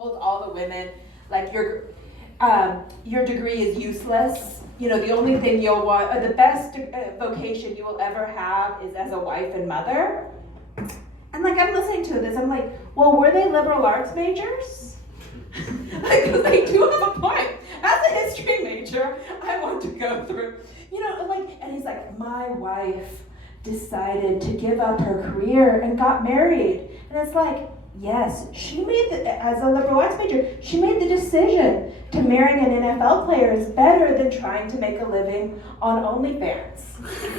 told all the women, like your degree is useless. You know, the only thing you'll want, the best vocation you will ever have is as a wife and mother. And like I'm listening to this, I'm like, well, were they liberal arts majors? Because they do have a point. As a history major, I want to go through, you know, like, and he's like, my wife decided to give up her career and got married. And it's like, yes, she made as a liberal arts major, she made the decision to marrying an NFL player is better than trying to make a living on OnlyFans.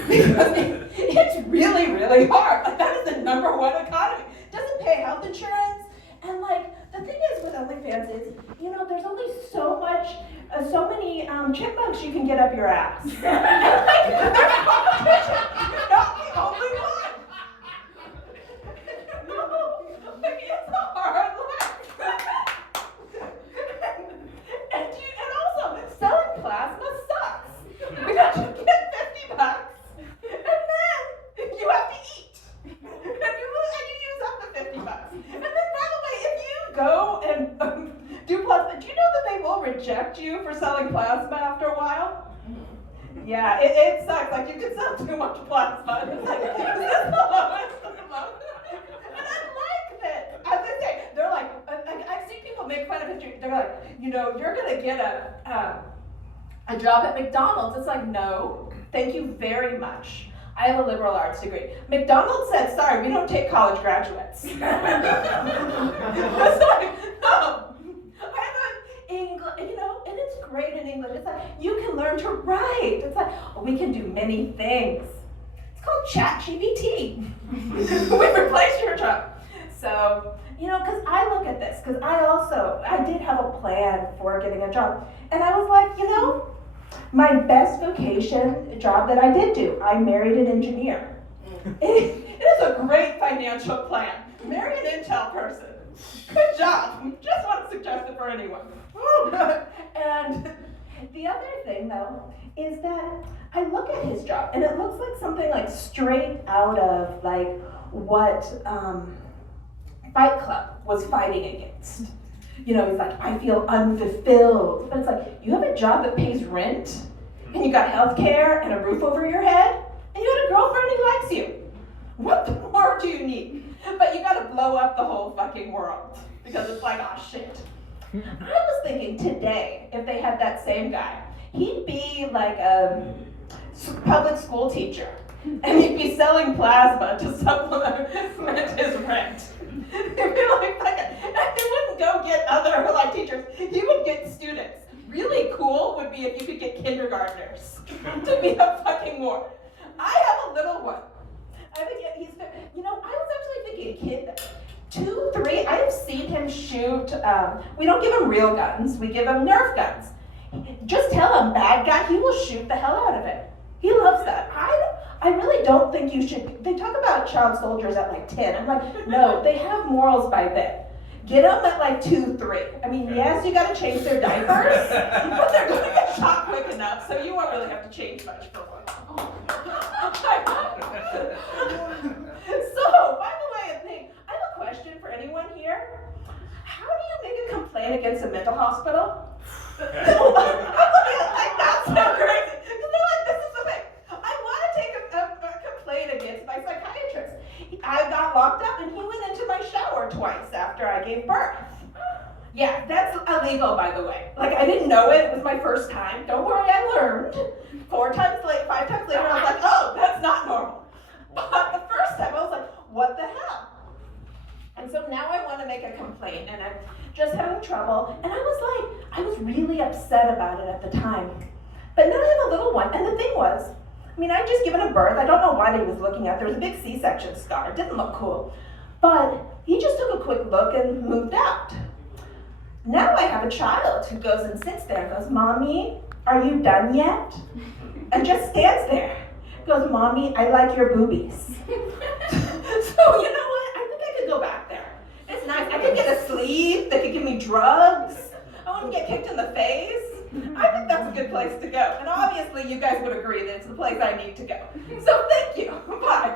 Because it's really, really hard. Like, that is the number one economy. Doesn't pay health insurance. And like, the thing is with OnlyFans is, you know, there's only so much, so many chipmunks you can get up your ass. And like, there's competition. You're not the only one. No, like, it's a hard life. And also, selling plasma sucks. Because you get $50, and then you have to eat. And you use up the $50. And then, by the way, if you go and do plasma, do you know that they will reject you for selling plasma after a while? Yeah, it sucks. Like, you can sell too much plasma. It's like, is this the lowest of the low? And I like that. As I say, they're like, I've seen people make fun of history. They're like, you know, you're going to get a job at McDonald's. It's like, no, thank you very much. I have a liberal arts degree. McDonald's said, sorry, we don't take college graduates. It's like, no. I have an English, you know, and it's great in English. It's like, you can learn to write. It's like, oh, we can do many things. It's called ChatGPT. We've replaced your job. So, you know, because I look at this, because I did have a plan for getting a job. And I was like, you know, my best vocation job that I did do, I married an engineer. It is a great financial plan. Marry an Intel person. Good job. Just want to suggest it for anyone. And the other thing, though, is that I look at his job, and it looks like something like straight out of like what Fight Club was fighting against. You know, he's like, I feel unfulfilled. But it's like, you have a job that pays rent, and you got health care and a roof over your head, and you got a girlfriend who likes you. What more do you need? But you gotta blow up the whole fucking world, because it's like, oh shit. I was thinking today, if they had that same guy, he'd be like a public school teacher, and he'd be selling plasma to supplement his rent. He'd be like, and he wouldn't go get other like teachers, he would get students. Really cool would be if you could get kindergartners to be a fucking war. I have a little one. I think he's, you know, I was actually thinking a kid, 2, 3, I have seen him shoot, we don't give him real guns, we give him Nerf guns. Just tell him, bad guy, he will shoot the hell out of it. He loves that. I really don't think you should, they talk about child soldiers at like 10. I'm like, no, they have morals by then. Get them at like 2, 3. I mean, yes, you gotta change their diapers, but they're gonna get shot quick enough, so you won't really have to change much for one. So, by the way, I have a question for anyone here. How do you make a complaint against a mental hospital? I'm looking at like, that's so crazy. Because they're like, this is the thing. I want to take a complaint against my psychiatrist. I got locked up and he went into my shower twice after I gave birth. Yeah, that's illegal, by the way. Like, I didn't know it. It was my first time. Don't worry, I learned. 5 times later, I was like, oh, that's not normal. But the first time, I was like, what the hell? And so now I want to make a complaint, and I'm just having trouble. And I was really upset about it at the time. But now I have a little one, and the thing was, I mean, I'd just given him birth. I don't know what he was looking at. There was a big C-section scar. It didn't look cool. But he just took a quick look and moved out. Now I have a child who goes and sits there and goes, Mommy, are you done yet? And just stands there. Goes, Mommy, I like your boobies. So you know what? I think I could go back there. It's nice. I could get a sleeve. They could give me drugs. I wouldn't get kicked in the face. I think that's a good place to go. And obviously you guys would agree that it's the place I need to go. So thank you. Bye.